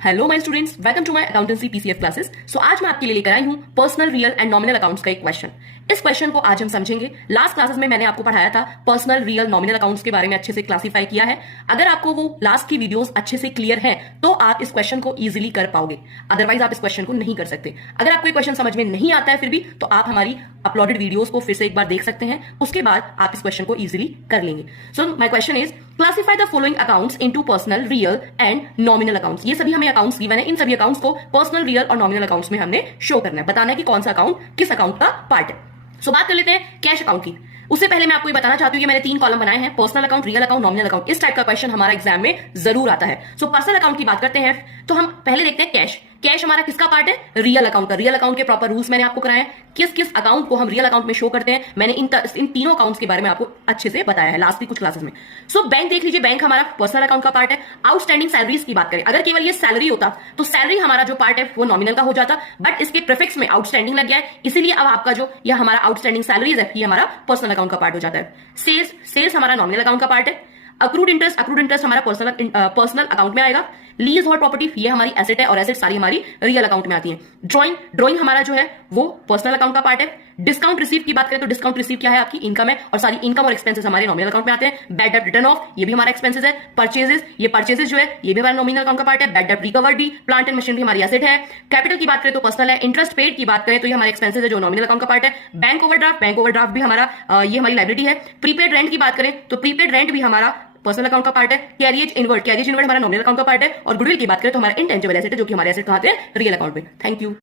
Hello my students, welcome to my accountancy PCF classes. So आज मैं आपके लिए लेकर आई हूं personal, real and nominal accounts का एक क्वेश्चन। इस क्वेश्चन को आज हम समझेंगे। लास्ट क्लासेस में मैंने आपको पढ़ाया था पर्सनल, रियल, नॉमिनल अकाउंट्स के बारे में अच्छे से क्लासिफाई किया है। अगर आपको वो लास्ट की वीडियोस अच्छे से क्लियर है तो आप इस क्वेश्चन को इजीली कर पाओगे, अदरवाइज आप इस क्वेश्चन को नहीं कर सकते। अगर आपको ये क्वेश्चन समझ में नहीं आता है फिर भी, तो आप हमारी अपलोडेड वीडियोस को फिर से एक बार देख सकते हैं, उसके बाद आप इस क्वेश्चन को इजीली कर लेंगे। So my question is, classify the following accounts into personal, real and nominal accounts. ये सभी हमें अकाउंट्स गिवन है, इन सभी अकाउंट्स को पर्सनल, रियल और नॉमिनल अकाउंट्स में हमने शो करना है, बताना है कि कौन सा अकाउंट किस अकाउंट का पार्ट है। सो बात कर लेते हैं कैश अकाउंट की। उससे पहले मैं आपको ये बताना चाहती हूँ कि मैंने 3 कॉलम बनाए हैं, personal account, real account, nominal account. इस टाइप का क्वेश्चन हमारा एग्जाम में जरूर आता है। सो पर्सनल अकाउंट की बात करते हैं तो हम पहले देखते हैं कैश। कैश हमारा किसका पार्ट है? रियल अकाउंट का। रियल अकाउंट के प्रॉपर रूल्स मैंने आपको कराए हैं, किस किस अकाउंट को हम रियल अकाउंट में शो करते हैं। मैंने इन तीनों अकाउंट्स के बारे में आपको अच्छे से बताया है लास्ट की कुछ क्लासेस में। सो बैंक देख लीजिए, बैंक हमारा पर्सनल अकाउंट का पार्ट है। आउटस्टैंडिंग सैलरीज की बात करें, अगर केवल ये सैलरी होता तो सैलरी हमारा जो पार्ट है वो नॉमिनल का हो जाता, बट इसके प्रीफिक्स में आउटस्टैंडिंग लग गया है, इसीलिए अब आपका जो यह हमारा आउटस्टैंडिंग सैलरीज है ये हमारा पर्सनल अकाउंट का पार्ट हो जाता है। सेल्स हमारा नॉमिनल अकाउंट का पार्ट है। अक्रूड इंटरेस्ट हमारा पर्सनल अकाउंट में आएगा। लीज और प्रॉपर्टी ये हमारी एसेट है और एसेट सारी हमारी रियल अकाउंट में आती है। ड्राइंग हमारा जो है वो पर्सनल अकाउंट का पार्ट है। डिस्काउंट रिसीव की बात करें तो डिस्काउंट रिसीव क्या है? आपकी इनकम है, और सारी इनकम और एक्सपेंसेस हमारे नॉमिनल अकाउंट में आते हैं। बैड डेट रिटर्न ऑफ ये भी हमारा एक्सपेंसेस है। परचेजेस जो है ये भी हमारा नॉमिनल अकाउंट का पार्ट है। बैड डेट रिकवर्ड भी, प्लांट एंड मशीनरी हमारी एसेट है। कैपिटल की बात करें तो पर्सनल है। इंटरेस्ट पेड की बात करें तो ये हमारे एक्सपेंसेस है जो नॉमिनल अकाउंट का पार्ट है। बैंक ओवरड्राफ्ट भी हमारा ये हमारी लाइबिलिटी है। प्रीपेड रेंट की बात करें तो प्रीपेड रेंट भी हमारा पर्सनल अकाउंट का पार्ट है। कैरियज इनवर्ड हमारा नॉमिनल अकाउंट का पार्ट है। और गुडविल की बात करें तो हमारा इंटेंजिबल एसेट है जो कि हमारे एसेट कहां है? रियल अकाउंट में। Thank you.